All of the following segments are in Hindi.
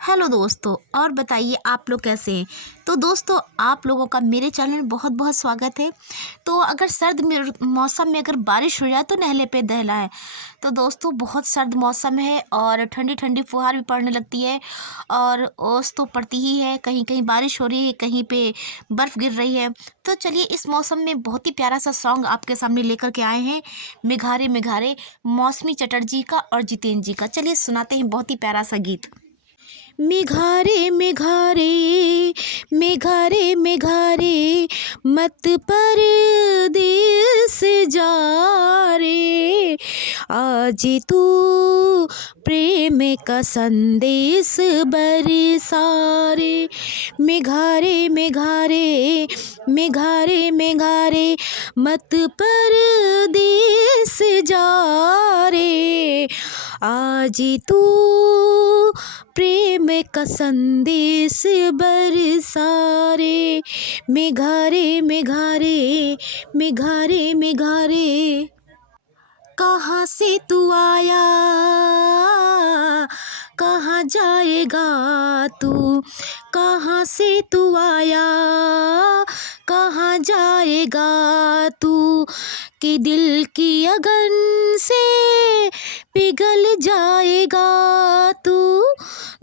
हेलो दोस्तों। और बताइए आप लोग कैसे हैं। तो दोस्तों आप लोगों का मेरे चैनल में बहुत बहुत स्वागत है। तो अगर सर्द में मौसम में अगर बारिश हो जाए तो नहले पे दहलाए। तो दोस्तों बहुत सर्द मौसम है और ठंडी ठंडी फुहार भी पड़ने लगती है और ओस तो पड़ती ही है। कहीं कहीं बारिश हो रही है, कहीं पे बर्फ़ गिर रही है। तो चलिए इस मौसम में बहुत ही प्यारा सा सॉन्ग आपके सामने लेकर के आए हैं। मेघारे मेघारे, मौसमी चटर्जी का और जितेंद्र जी का। चलिए सुनाते हैं बहुत ही प्यारा सा गीत। मेघारे मेघारे, मेघारे मेघारे, मत परदेस जा रे। आज तू प्रेम का संदेश बरसारे। मेघारे मेघारे, मेघारे मेघारे, मत परदेस जा रे। आज तू प्रेम का संदेश बरसारे। मेघारे मेघारे, मेघारे मेघारे, कहाँ से तू आया, कहाँ जाएगा तू। कहाँ से तू आया, कहाँ जाएगा तू। कि दिल की अगन से पिघल जाएगा तू।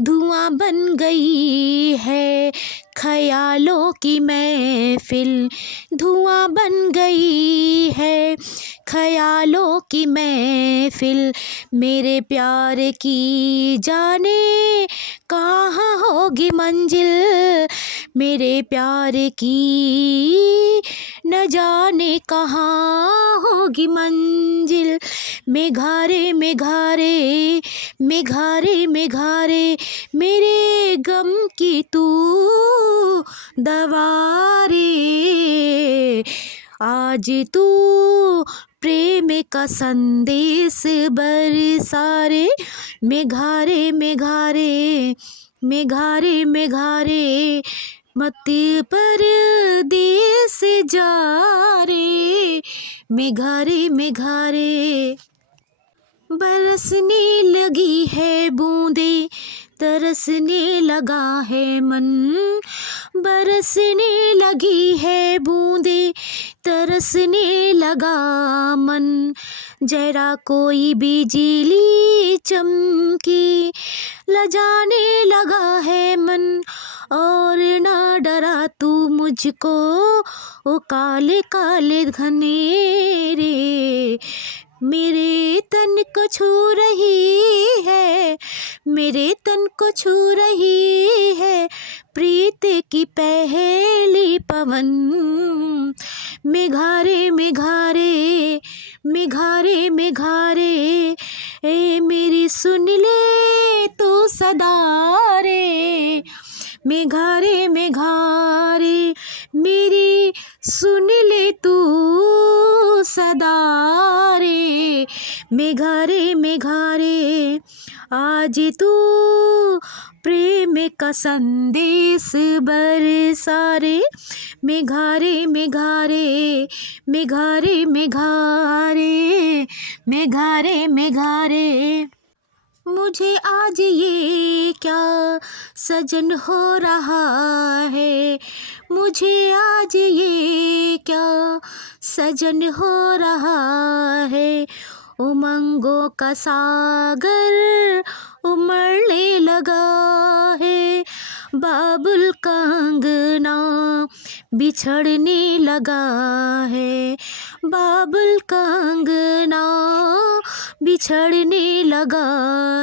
धुआं बन गई है ख्यालों की महफिल, धुआं बन गई है ख्यालों की महफिल। मेरे प्यार की जाने कहाँ होगी मंजिल, मेरे प्यार की न जाने कहाँ होगी मंजिल। मेघारे मेघारे, मेघारे मेघारे, मेरे गम की तू दवा रे। आज तू प्रेम का संदेश बरसारे। मेघारे मेघारे, मेघारे मेघारे, मत परदेस जा रे। मेघारे मेघारे, बरसने लगी है बूंदे, तरसने लगा है मन। बरसने लगी है बूंदे, तरसने लगा मन। जरा कोई बिजली चमकी, लजाने लगा है मन। और ना डरा तू मुझको, ओ काले काले घनेरे। मेरे तन को छू रही है, मेरे तन को छू रही है प्रीत की पहली पवन। मेघारे मेघारे, मेघारे मेघारे, ए मेरी सुन ले तो सदा रे। मेघारे मेघारे, मेरी सुन ले तू सदा रे। मेघारे मेघारे, आज तू प्रेम का संदेश बरसारे। मेघारे मेघारे, मेघारे मेघारे, मेघारे मेघारे, मुझे आज ये क्या सजन हो रहा है। मुझे आज ये क्या सजन हो रहा है। उमंगों का सागर उमड़ने लगा है। बाबुल का अंगना बिछड़ने लगा है। बाबुल का अंगना बिछड़ने लगा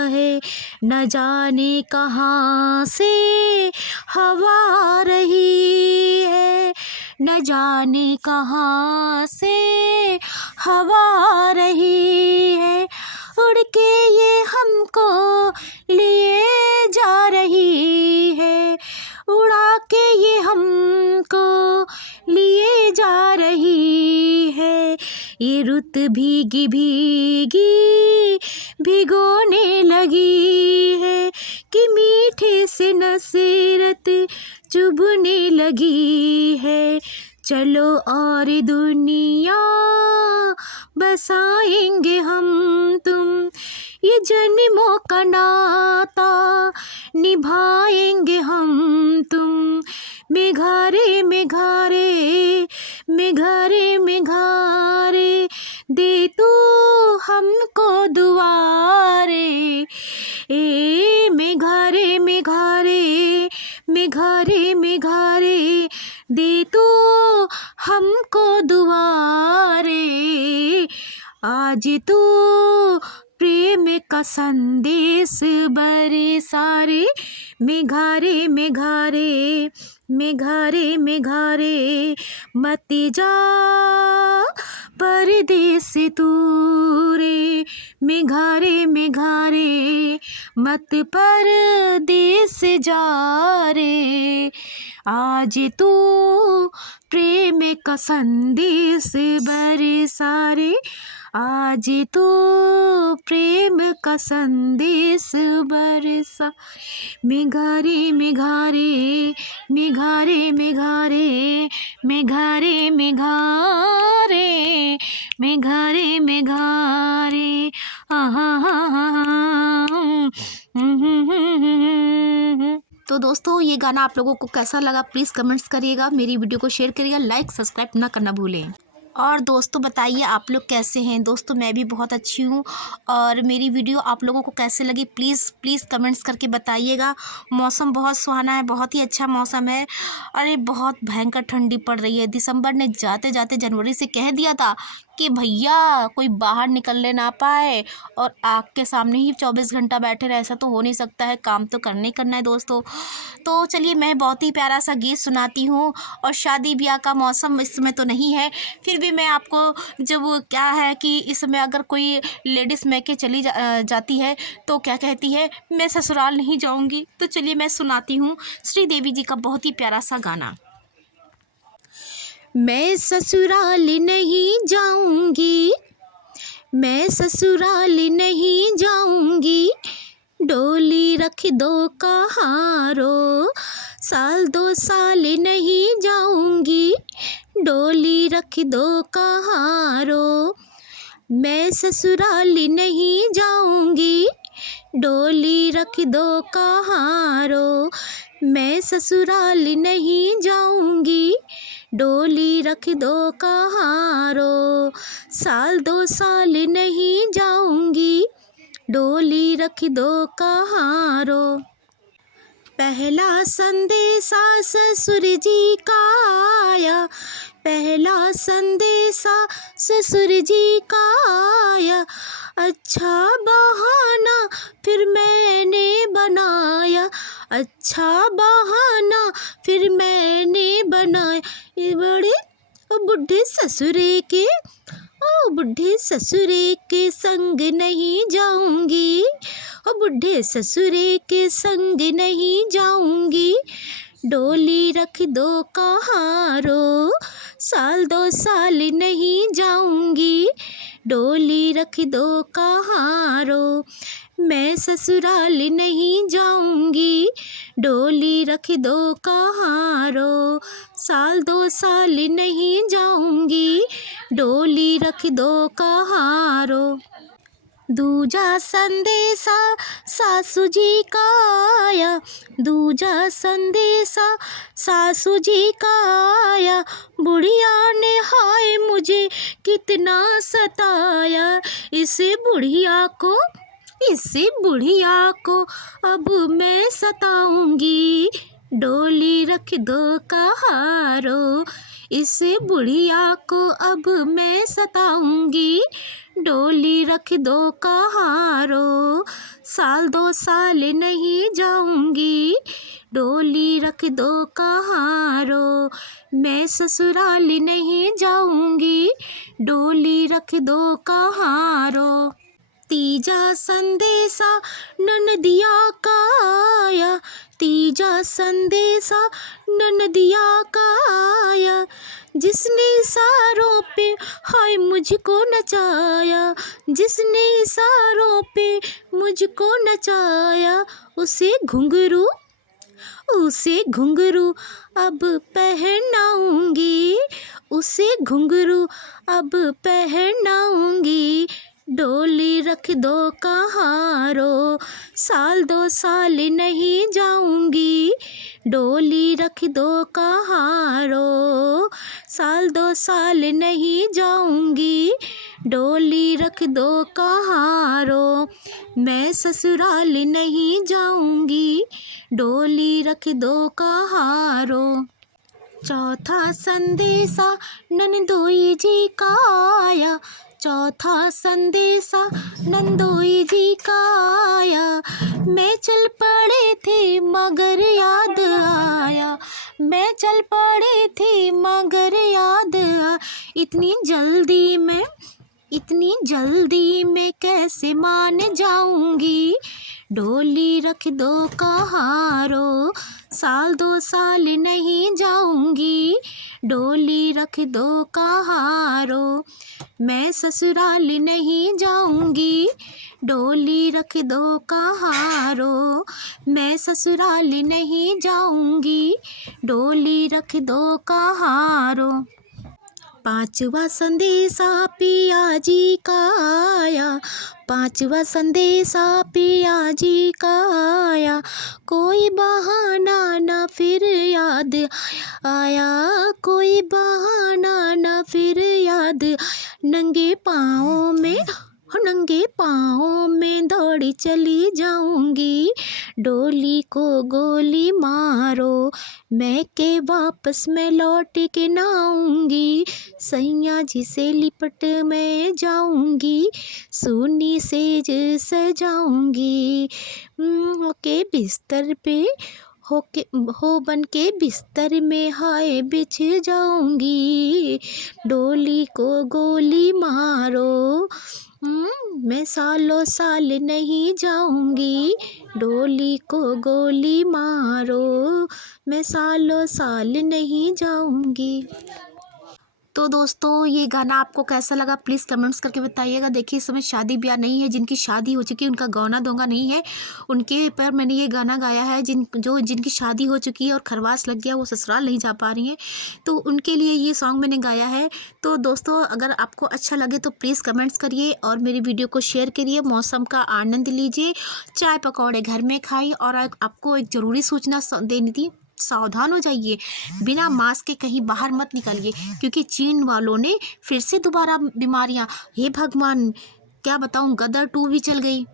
है। न जाने कहाँ से हवा आ रही है, न जाने कहाँ से हवा आ रही है। उड़ के ये हमको लिए जा रही है, उड़ा के ये हमको लिए जा रही है। ये रुत भीगी भीगी भिगोने लगी है, कि मीठे से नसीरत चुभने लगी है। चलो और दुनिया बसाएंगे हम तुम, ये जन्मों का नाता निभाएंगे हम तुम। मेघारे मेघारे मेघारे मेघारे, दे तू हमको दुआरे। ए मेघारे मेघारे मेघारे मेघारे, दे तू हमको दुआरे। आज तू प्रेम का संदेश बरसारे। मेघारे मेघारे मेघारे मेघारे, मत जा परदेस तू रे। मेघारे मेघारे, मत परदेस जा रे। आज तू प्रेम का संदेश बरसारे। आज तो प्रेम का संदेश बरसा। मेघारे मेघारे मेघारे मेघारे मेघारे मेघारे मेघारे मेघारे, तो दोस्तों ये गाना आप लोगों को कैसा लगा प्लीज़ कमेंट्स करिएगा, मेरी वीडियो को शेयर करिएगा, लाइक सब्सक्राइब ना करना भूलें। और दोस्तों बताइए आप लोग कैसे हैं। दोस्तों मैं भी बहुत अच्छी हूँ, और मेरी वीडियो आप लोगों को कैसे लगी प्लीज़ कमेंट्स करके बताइएगा। मौसम बहुत सुहाना है, बहुत ही अच्छा मौसम है। अरे बहुत भयंकर ठंडी पड़ रही है। दिसंबर ने जाते जाते जनवरी से कह दिया था कि भैया कोई बाहर निकलने ना पाए और आग के सामने ही 24 घंटा बैठे रहे, ऐसा तो हो नहीं सकता है, काम तो करना ही करना है दोस्तों। तो चलिए मैं बहुत ही प्यारा सा गीत सुनाती हूँ, और शादी ब्याह का मौसम इस समय तो नहीं है, फिर भी मैं आपको जब क्या है कि इस समय अगर कोई लेडीज़ मैके चली जाती है तो क्या कहती है, मैं ससुराल नहीं जाऊँगी। तो चलिए मैं सुनाती हूँ श्रीदेवी जी का बहुत ही प्यारा सा गाना। मैं ससुराल नहीं जाऊंगी, मैं ससुराल नहीं जाऊंगी, डोली रख दो कहारो। साल 2 साल नहीं जाऊंगी, डोली रख दो कहारो। मैं ससुराल नहीं जाऊंगी, डोली रख दो कहारो। मैं ससुराल नहीं जाऊंगी, डोली रख दो कहारो। साल 2 साल नहीं जाऊंगी, डोली रख दो कहारो। पहला संदेशा ससुर जी का आया, पहला संदेशा ससुर जी का आया। अच्छा बहाना फिर मैंने बनाया, अच्छा बहाना फिर मैंने बनाया। ये बड़े बुढ़े ससुरे के, ओ बुढ़े ससुरे के संग नहीं जाऊंगी, ओ बुढ़े ससुरे के संग नहीं जाऊंगी, डोली रख दो कहारो। साल 2 साल नहीं जाऊंगी, डोली रख दो कहारो। मैं ससुराल नहीं जाऊंगी, डोली रख दो कहारो। साल 2 साल नहीं जाऊंगी, डोली रख दो कहारो। दूजा संदेशा सासू जी का आया, दूजा संदेशा सासू जी का आया। बुढ़िया ने हाय मुझे कितना सताया, इसे बुढ़िया को अब मैं सताऊंगी, डोली रख दो कहारो। इसे बुढ़िया को अब मैं सताऊंगी, डोली रख दो कहारो। साल 2 साल नहीं जाऊंगी, डोली रख दो कहारो। मैं ससुराल नहीं जाऊंगी, डोली रख दो कहारो। तीजा संदेशा ननदिया का आया, तीजा संदेशा ननदिया का आया। जिसने इशारों पे हाय मुझको नचाया, जिसने इशारों पे मुझको नचाया। उसे घुंघरू अब पहनाऊंगी, उसे घुंघरू अब पहनाऊंगी, डोली रख दो कहारो, साल 2 साल नहीं जाऊंगी। डोली रख दो कहारो, साल 2 साल नहीं जाऊंगी। डोली रख दो कहारो, मैं ससुराल नहीं जाऊंगी। डोली रख दो कहारो। चौथा संदेशा नंदोई जी का आया। चौथा संदेशा नंदोई जी का आया। मैं चल पड़ी थी मगर याद आया। मैं चल पड़ी थी मगर याद आया। इतनी जल्दी मैं कैसे मान जाऊंगी। डोली रख दो कहारो, साल 2 साल नहीं जाऊंगी। डोली रख दो कहारो, मैं ससुराल नहीं जाऊंगी। डोली रख दो कहारो, मैं ससुराल नहीं जाऊंगी। डोली रख दो कहारो। 5वां संदेशा पिया जी का आया। 5वां संदेशा पिया जी का आया। कोई बहाना ना फिर याद आया। कोई बहाना ना फिर याद। नंगे पाँव में दौड़ी चली जाऊंगी। डोली को गोली मारो, मैं के वापस में लौट के ना आऊंगी। सैया जी से लिपट मैं जाऊंगी, सोनी सेज सजाऊंगी। होके बिस्तर पे हो बन के बिस्तर में हाय बिछ जाऊंगी। डोली को गोली मारो, मैं सालों साल नहीं जाऊंगी। डोली को गोली मारो, मैं सालों साल नहीं जाऊंगी। तो दोस्तों ये गाना आपको कैसा लगा प्लीज़ कमेंट्स करके बताइएगा। देखिए इस समय शादी ब्याह नहीं है, जिनकी शादी हो चुकी है उनका गौना दोंगा नहीं है, उनके पर मैंने ये गाना गाया है। जिनकी शादी हो चुकी है और खरवास लग गया, वो ससुराल नहीं जा पा रही हैं, तो उनके लिए ये सॉन्ग मैंने गाया है। तो दोस्तों अगर आपको अच्छा लगे तो प्लीज़ कमेंट्स करिए और मेरी वीडियो को शेयर करिए। मौसम का आनंद लीजिए, चाय पकौड़े घर में खाइए। और आपको एक ज़रूरी सूचना देनी थी, सावधान हो जाइए, बिना मास्क के कहीं बाहर मत निकलिए, क्योंकि चीन वालों ने फिर से दोबारा बीमारियां, हे भगवान क्या बताऊं, गदर 2 भी चल गई।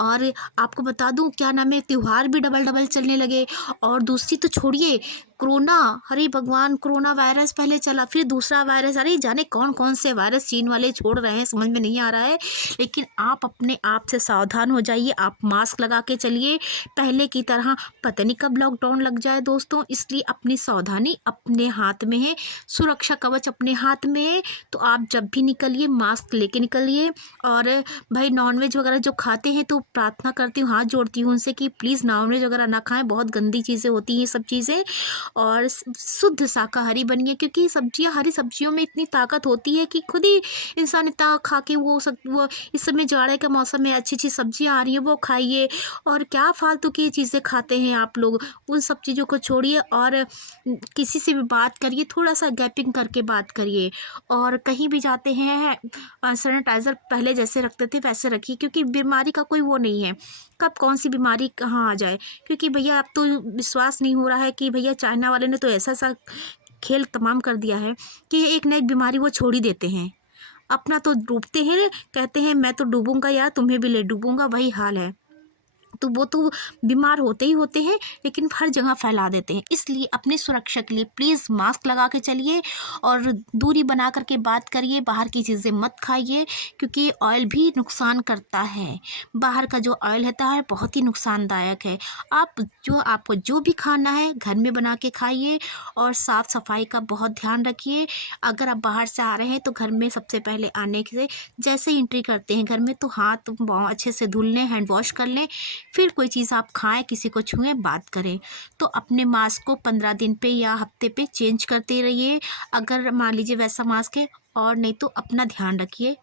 और आपको बता दूं क्या नाम है, त्यौहार भी डबल चलने लगे। और दूसरी तो छोड़िए, कोरोना, अरे भगवान, कोरोना वायरस पहले चला, फिर दूसरा वायरस, अरे जाने कौन कौन से वायरस चीन वाले छोड़ रहे हैं, समझ में नहीं आ रहा है। लेकिन आप अपने आप से सावधान हो जाइए, आप मास्क लगा के चलिए। पहले की तरह पता नहीं कब लॉकडाउन लग जाए दोस्तों, इसलिए अपनी सावधानी अपने हाथ में है, सुरक्षा कवच अपने हाथ में है। तो आप जब भी निकलिए मास्क लेके निकलिए। और भाई नॉनवेज वगैरह जो खाते हैं, तो प्रार्थना करती हूँ, हाथ जोड़ती हूँ उनसे कि प्लीज़ नॉनवेज वगैरह ना खाएं, बहुत गंदी चीज़ें होती हैं सब चीज़ें। और शुद्ध शाकाहारी बनिए, क्योंकि हरी सब्जियों में इतनी ताकत होती है कि खुद ही इंसान इतना खा के वो इस समय जाड़े के मौसम में अच्छी अच्छी सब्जियां आ रही हैं, वो खाइए। और क्या फालतू की चीज़ें खाते हैं आप लोग, उन सब चीज़ों को छोड़िए और किसी से भी बात करिए, थोड़ा सा गैपिंग करके बात करिए। और कहीं भी जाते हैं सैनिटाइज़र पहले जैसे रखते थे वैसे रखिए, क्योंकि बीमारी का कोई वो नहीं है, कब कौन सी बीमारी कहाँ आ जाए। क्योंकि भैया अब तो विश्वास नहीं हो रहा है कि भैया चाइना वाले ने तो ऐसा खेल तमाम कर दिया है कि एक न एक बीमारी वो छोड़ ही देते हैं। अपना तो डूबते हैं, कहते हैं मैं तो डूबूंगा यार, तुम्हें भी ले डूबूंगा, वही हाल है। तो वो तो बीमार होते ही होते हैं, लेकिन हर जगह फैला देते हैं। इसलिए अपनी सुरक्षा के लिए प्लीज़ मास्क लगा के चलिए और दूरी बना करके बात करिए। बाहर की चीज़ें मत खाइए, क्योंकि ऑयल भी नुकसान करता है। बाहर का जो ऑयल होता है बहुत ही नुकसानदायक है। आपको जो भी खाना है घर में बना के खाइए और साफ़ सफाई का बहुत ध्यान रखिए। अगर आप बाहर से आ रहे हैं तो घर में सबसे पहले आने से जैसे एंट्री करते हैं घर में, तो हाथ पाँव अच्छे से धुल लें, हैंड वॉश कर लें, फिर कोई चीज़ आप खाएं, किसी को छुएं, बात करें। तो अपने मास्क को 15 दिन पे या हफ्ते पे चेंज करते रहिए, अगर मान लीजिए वैसा मास्क है, और नहीं तो अपना ध्यान रखिए।